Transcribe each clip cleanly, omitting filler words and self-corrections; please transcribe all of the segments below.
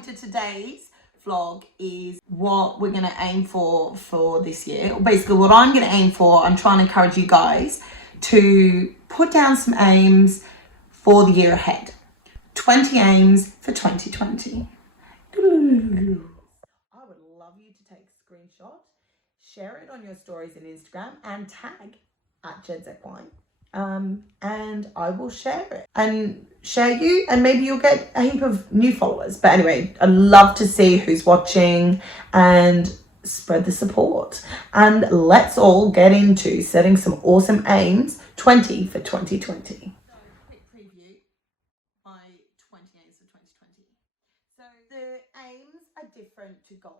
point of today's vlog is what we're going to aim for this year. Or basically what I'm going to aim for, I'm trying to encourage you guys to put down some aims for the year ahead. 20 aims for 2020. I would love you to take a screenshot, share it on your stories and Instagram, and tag at Jeds Equine. And I will share it and share you, and maybe you'll get a heap of new followers. But anyway, I'd love to see who's watching and spread the support. And let's all get into setting some awesome aims, 20 for 2020. Quick preview, my 20 aims for 2020. So the aims are different to goals.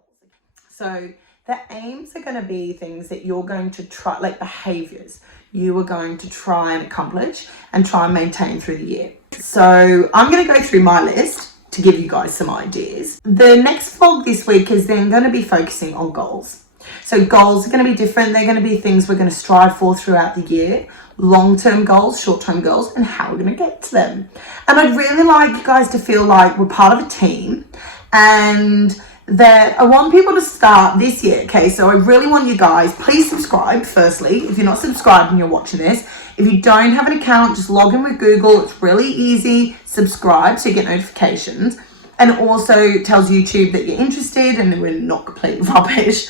So the aims are going to be things that you're going to try, like behaviors you are going to try and accomplish and try and maintain through the year. So I'm going to go through my list to give you guys some ideas. The next vlog this week is then going to be focusing on goals. So goals are going to be different. They're going to be things we're going to strive for throughout the year. Long-term goals, short-term goals, and how we're going to get to them. And I'd really like you guys to feel like we're part of a team, and that I want people to start this year. Okay, so I really want you guys, please subscribe firstly. If you're not subscribed and you're watching this, if you don't have an account, just log in with Google. It's really easy. Subscribe so you get notifications, and also tells YouTube that you're interested and we're not completely rubbish.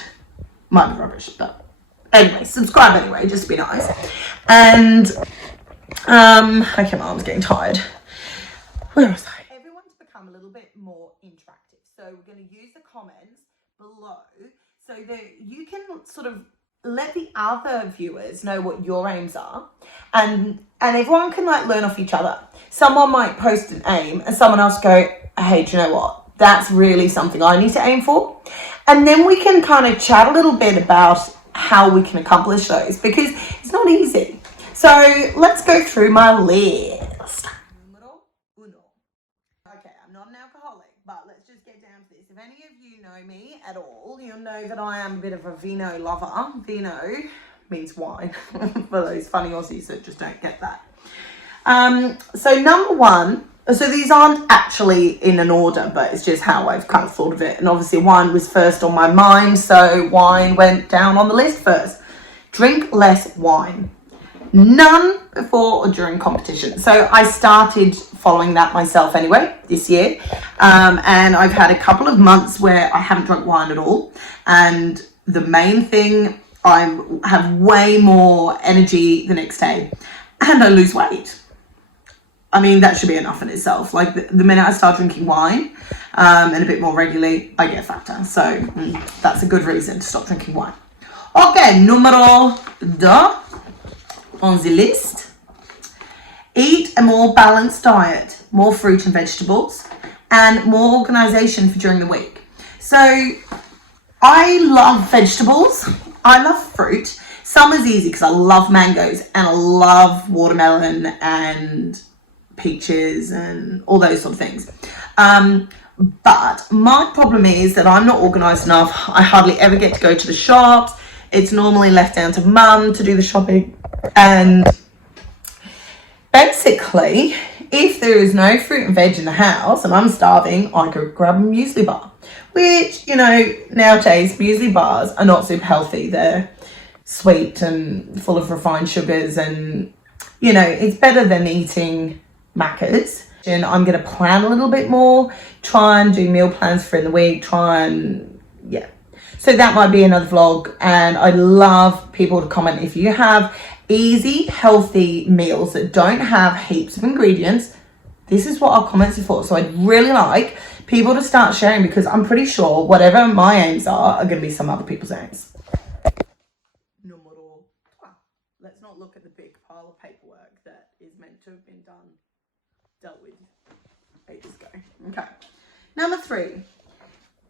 Might be rubbish, but anyway, subscribe anyway, just to be nice. And okay, my arm's getting tired. Where was I? Everyone to become a little bit more interactive. So we're going to use the comments below so that you can sort of let the other viewers know what your aims are, and everyone can like learn off each other. Someone might post an aim and someone else go, hey, do you know what? That's really something I need to aim for. And then we can kind of chat a little bit about how we can accomplish those, because it's not easy. So let's go through my list. Okay, I'm not an alcoholic, but let's just get down to this. If any of you know me at all, you'll know that I am a bit of a vino lover. Vino means wine, for those funny Aussies that just don't get that. So number one, so these aren't actually in an order, but it's just how I've kind of thought of it. And obviously wine was first on my mind, so wine went down on the list first. Drink less wine. None before or during competition. So I started following that myself anyway this year, and I've had a couple of months where I haven't drunk wine at all, and the main thing, I have way more energy the next day and I lose weight. I mean, that should be enough in itself. Like the minute I start drinking wine and a bit more regularly, I get fatter. So that's a good reason to stop drinking wine. Okay, numero 2 on the list. Eat a more balanced diet, more fruit and vegetables, and more organization for during the week. So I love vegetables. I love fruit. Summer's easy because I love mangoes and I love watermelon and peaches and all those sort of things. But my problem is that I'm not organized enough. I hardly ever get to go to the shops. It's normally left down to mum to do the shopping. And basically, if there is no fruit and veg in the house and I'm starving, I could grab a muesli bar, which, you know, nowadays muesli bars are not super healthy. They're sweet and full of refined sugars, and, you know, it's better than eating Maccas. And I'm going to plan a little bit more, try and do meal plans for in the week, yeah. So that might be another vlog, and I'd love people to comment if you have easy, healthy meals that don't have heaps of ingredients. This is what our comments are for. So I'd really like people to start sharing, because I'm pretty sure whatever my aims are going to be some other people's aims. Let's not look at the big pile of paperwork that is meant to have been dealt with ages ago. Okay. Number 3,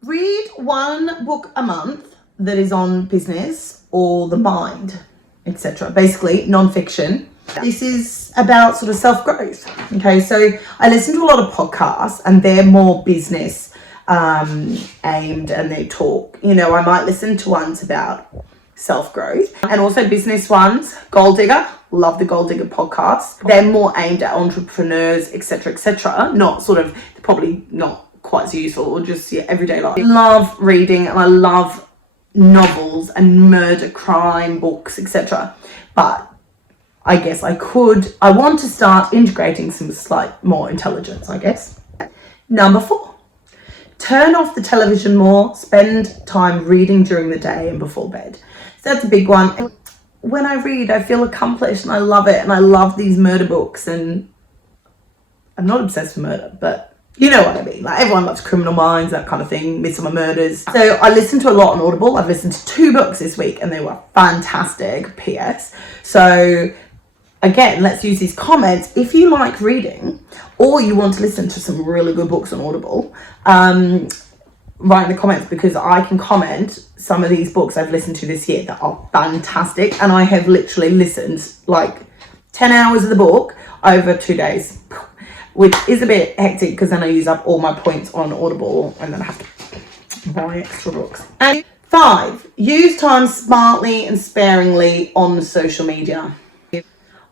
read one book a month that is on business or the mind, etc. Basically, non-fiction. This is about sort of self-growth. Okay, so I listen to a lot of podcasts and they're more business aimed, and they talk, you know, I might listen to ones about self-growth and also business ones. Gold Digger, love the Gold Digger podcast. They're more aimed at entrepreneurs, etc., etc. Not sort of, probably not quite so useful, or just everyday life. I love reading, and I love novels and murder, crime books, etc. But I guess I want to start integrating some slight more intelligence, I guess. Number 4, turn off the television more, spend time reading during the day and before bed. So that's a big one. When I read, I feel accomplished and I love it, and I love these murder books, and I'm not obsessed with murder, but you know what I mean. Like, everyone loves Criminal Minds, that kind of thing, Midsummer Murders. So I listen to a lot on Audible. I've listened to 2 books this week and they were fantastic, PS. So again, let's use these comments. If you like reading or you want to listen to some really good books on Audible, write in the comments, because I can comment some of these books I've listened to this year that are fantastic. And I have literally listened like 10 hours of the book over 2 days, which is a bit hectic because then I use up all my points on Audible and then I have to buy extra books. And 5, use time smartly and sparingly on social media.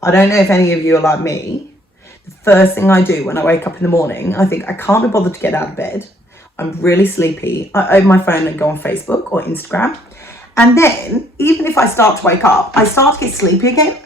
I don't know if any of you are like me. The first thing I do when I wake up in the morning, I think I can't be bothered to get out of bed. I'm really sleepy. I open my phone and go on Facebook or Instagram. And then, even if I start to wake up, I start to get sleepy again.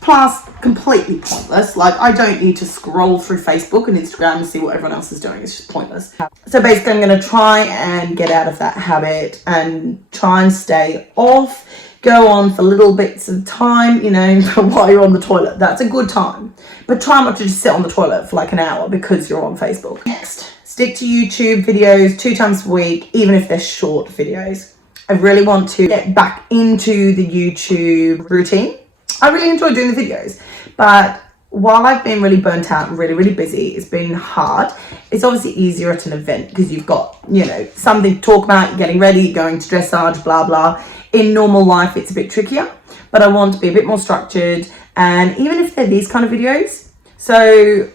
Plus, completely pointless. Like, I don't need to scroll through Facebook and Instagram and see what everyone else is doing. It's just pointless. So basically, I'm going to try and get out of that habit and try and stay off. Go on for little bits of time, you know, while you're on the toilet. That's a good time. But try not to just sit on the toilet for like an hour because you're on Facebook. Next, stick to YouTube videos 2 times a week, even if they're short videos. I really want to get back into the YouTube routine. I really enjoy doing the videos, but while I've been really burnt out and really, really busy, it's been hard. It's obviously easier at an event because you've got, you know, something to talk about, you're getting ready, going to dressage, blah, blah. In normal life, it's a bit trickier, but I want to be a bit more structured. And even if they're these kind of videos, so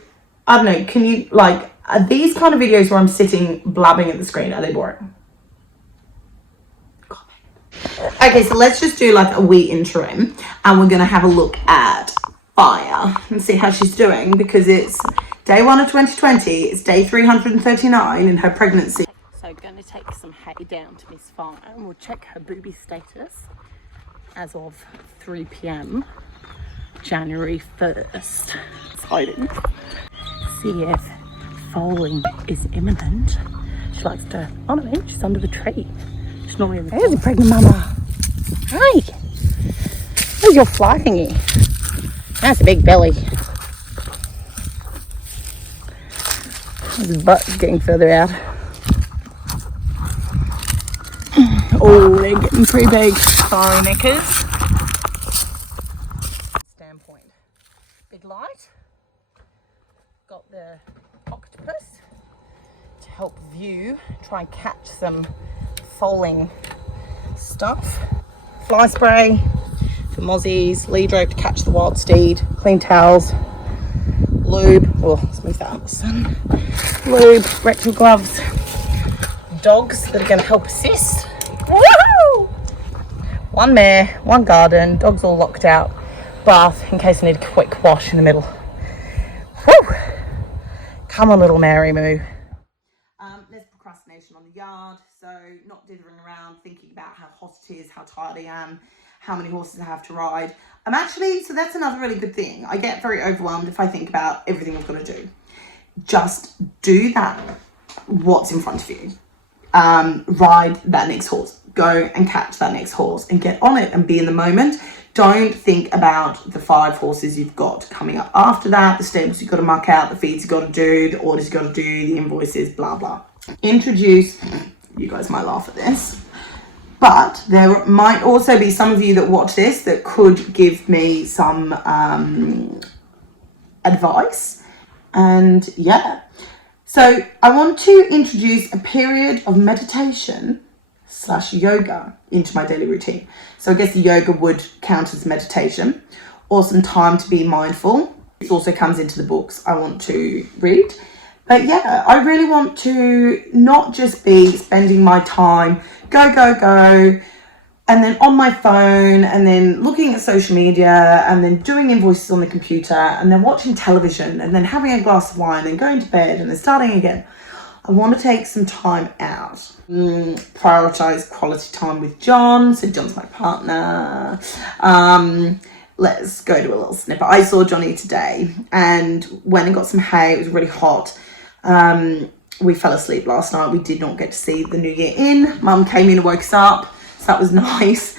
I don't know, can you, like, are these kind of videos where I'm sitting blabbing at the screen, are they boring? Okay, so let's just do like a wee interim, and we're going to have a look at Fire and see how she's doing, because it's day 1 of 2020, it's day 339 in her pregnancy. So going to take some hay down to Miss Fire and we'll check her booby status as of 3 p.m. January 1st. Exciting. See if foaling is imminent. She likes to, oh no, she's under the tree. She's not even. There's a pregnant mama. Hi. Where's your fly thingy? That's a big belly. His butt's getting further out. Oh, they're getting pretty big. Sorry, knickers. Standpoint. Big light. Got the octopus to help view. Try and catch some foaling stuff. Fly spray for mozzies. Lead rope to catch the wild steed. Clean towels. Lube. Oh, let's move that out of the sun. Lube. Rectal gloves. Dogs that are going to help assist. Woohoo! 1 mare, 1 garden, dogs all locked out. Bath in case I need a quick wash in the middle. Woo! Come on, little Mary Moo. There's procrastination on the yard, so not dithering around, thinking about how hot it is, how tired I am, how many horses I have to ride. So that's another really good thing. I get very overwhelmed if I think about everything I've got to do. Just do that, what's in front of you. Ride that next horse, go and catch that next horse and get on it and be in the moment. Don't think about the 5 horses you've got coming up after that, the stables you've got to muck out, the feeds you've got to do, the orders you've got to do, the invoices, blah, blah. Introduce, you guys might laugh at this, but there might also be some of you that watch this that could give me some advice. And yeah. So I want to introduce a period of meditation / yoga into my daily routine. So I guess the yoga would count as meditation, or some time to be mindful. It also comes into the books I want to read. But yeah, I really want to not just be spending my time go, and then on my phone, and then looking at social media, and then doing invoices on the computer, and then watching television, and then having a glass of wine, and going to bed, and then starting again. I want to take some time out. Prioritize quality time with John. So John's my partner. Let's go to a little snippet. I saw Johnny today and went and got some hay. It was really hot. We fell asleep last night. We did not get to see the New Year in. Mum came in and woke us up, so that was nice.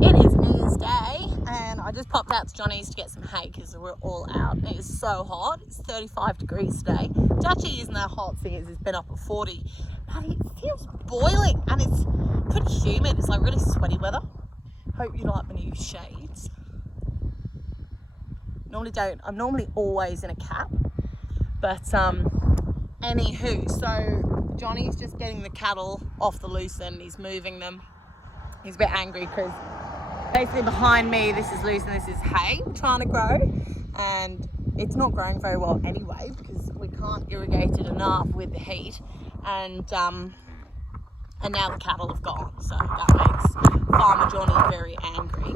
It is New Year's Day, and I just popped out to Johnny's to get some hay because we're all out. It is so hot. It's 35 degrees today. It actually isn't that hot, seeing as it's been up at 40, but it feels boiling, and it's pretty humid. It's like really sweaty weather. Hope you like my new shades. Normally don't. I'm normally always in a cap, but anywho, so Johnny's just getting the cattle off the loose end. He's moving them. He's a bit angry because basically behind me this is loose and this is hay we're trying to grow, and it's not growing very well anyway because we can't irrigate it enough with the heat, and now the cattle have gone, so that makes Farmer Johnny very angry.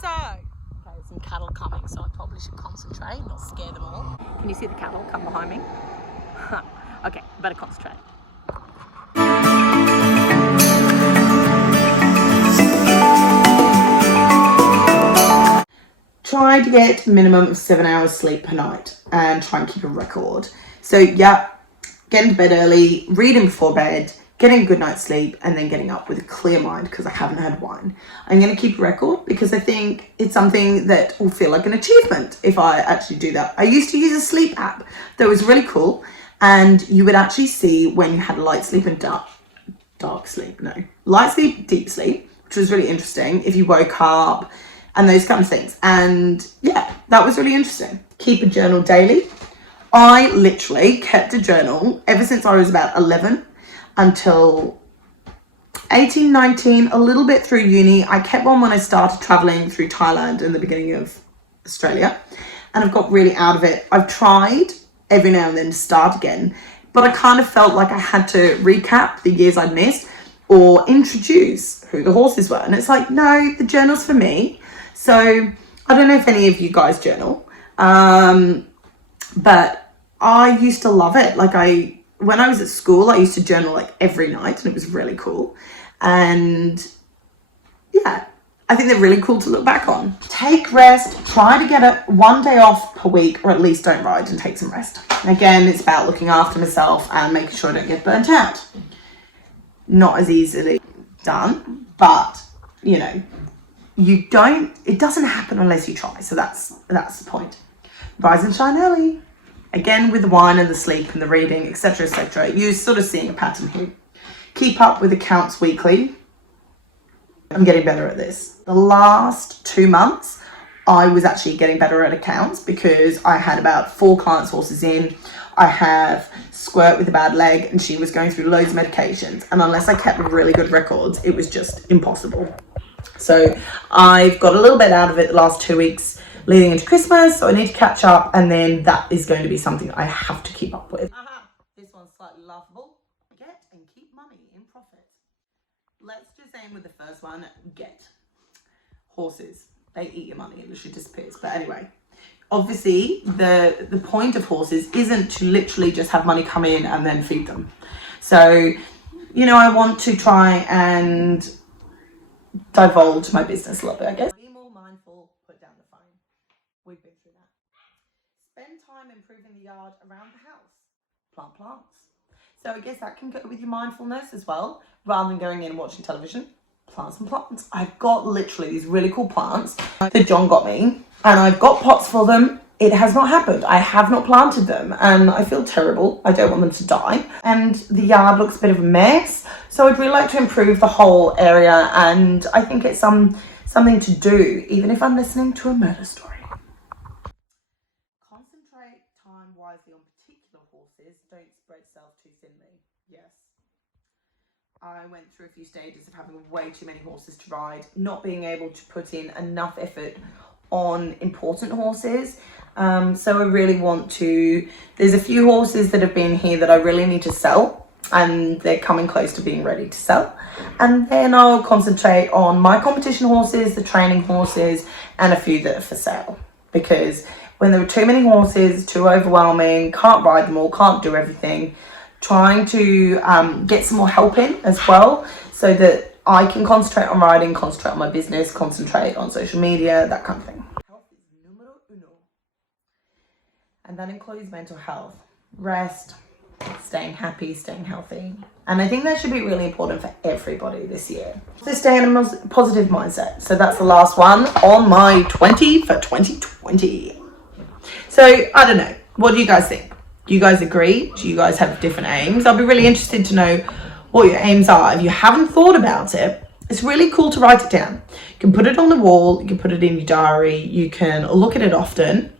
So okay, there's some cattle coming, so I probably should concentrate, not scare them all. Can you see the cattle come behind me? Okay, better concentrate. Try to get a minimum of 7 hours sleep per night and try and keep a record. So yeah, getting to bed early, reading before bed, getting a good night's sleep, and then getting up with a clear mind because I haven't had wine. I'm going to keep a record because I think it's something that will feel like an achievement if I actually do that. I used to use a sleep app that was really cool, and you would actually see when you had light sleep and dark sleep, light sleep, deep sleep, which was really interesting if you woke up and those kind of things. And yeah, that was really interesting. Keep a journal daily. I literally kept a journal ever since I was about 11 until 18, 19, a little bit through uni. I kept one when I started traveling through Thailand in the beginning of Australia, and I've got really out of it. I've tried every now and then to start again, but I kind of felt like I had to recap the years I'd missed or introduce who the horses were. And it's like, no, the journal's for me. So I don't know if any of you guys journal, but I used to love it. Like when I was at school, I used to journal like every night, and it was really cool. And yeah, I think they're really cool to look back on. Take rest, try to get one day off per week, or at least don't ride and take some rest. Again, it's about looking after myself and making sure I don't get burnt out. Not as easily done, but you know, it doesn't happen unless you try. So that's the point. Rise and shine early. Again, with the wine and the sleep and the reading, etc., etc., you're sort of seeing a pattern here. Keep up with accounts weekly. I'm getting better at this. The last 2 months, I was actually getting better at accounts because I had about 4 clients' horses in. I have Squirt with a bad leg, and she was going through loads of medications. And unless I kept really good records, it was just impossible. So I've got a little bit out of it the last 2 weeks leading into Christmas, so I need to catch up, and then that is going to be something I have to keep up with. This one's slightly laughable. Get and keep money in profit. Let's just aim with the first one. Get. Horses. They eat your money. It literally disappears. But anyway, obviously the point of horses isn't to literally just have money come in and then feed them. So, you know, I want to try and divulge my business a little bit, I guess. Be more mindful, put down the phone. We've been through that. Spend time improving the yard around the house. Plant plants. So I guess that can go with your mindfulness as well. Rather than going in and watching television, plant some plants. I've got literally these really cool plants that John got me, and I've got pots for them. It has not happened. I have not planted them, and I feel terrible. I don't want them to die. And the yard looks a bit of a mess. So I'd really like to improve the whole area, and I think it's something to do, even if I'm listening to a murder story. Concentrate time wisely on particular horses. Don't spread yourself too thinly. Yes. I went through a few stages of having way too many horses to ride, not being able to put in enough effort on important horses. So I really want to, there's a few horses that have been here that I really need to sell, and they're coming close to being ready to sell. And then I'll concentrate on my competition horses, the training horses, and a few that are for sale. Because when there were too many horses, too overwhelming, can't ride them all, can't do everything. Trying to get some more help in as well, so that I can concentrate on riding, concentrate on my business, concentrate on social media, that kind of thing. Health is numero uno. And that includes mental health, rest, staying happy, staying healthy. And I think that should be really important for everybody this year. So stay in a positive mindset. So that's the last one on my 20 for 2020. So I don't know, what do you guys think? Do you guys agree? Do you guys have different aims? I'll be really interested to know what your aims are. If you haven't thought about it, it's really cool to write it down. You can put it on the wall, you can put it in your diary, you can look at it often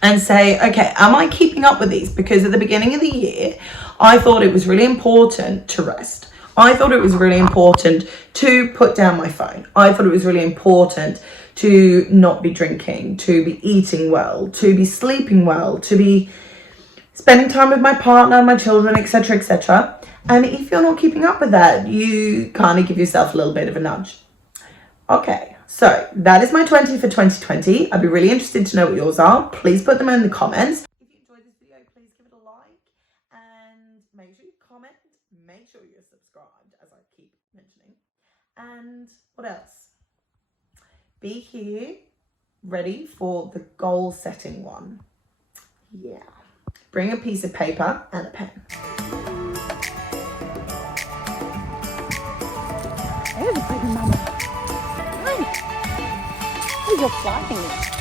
and say, okay, am I keeping up with these? Because at the beginning of the year, I thought it was really important to rest. I thought it was really important to put down my phone. I thought it was really important to not be drinking, to be eating well, to be sleeping well, to be spending time with my partner, my children, etc., etc. And if you're not keeping up with that, you kind of give yourself a little bit of a nudge. Okay, so that is my 20 for 2020. I'd be really interested to know what yours are. Please put them in the comments. If you enjoyed this video, please give it a like and make sure you comment. Make sure you're subscribed, as I keep mentioning. And what else? Be here, ready for the goal setting one. Yeah. Bring a piece of paper and a pen. There's a pregnant mama. Hi. Oh, you're flying.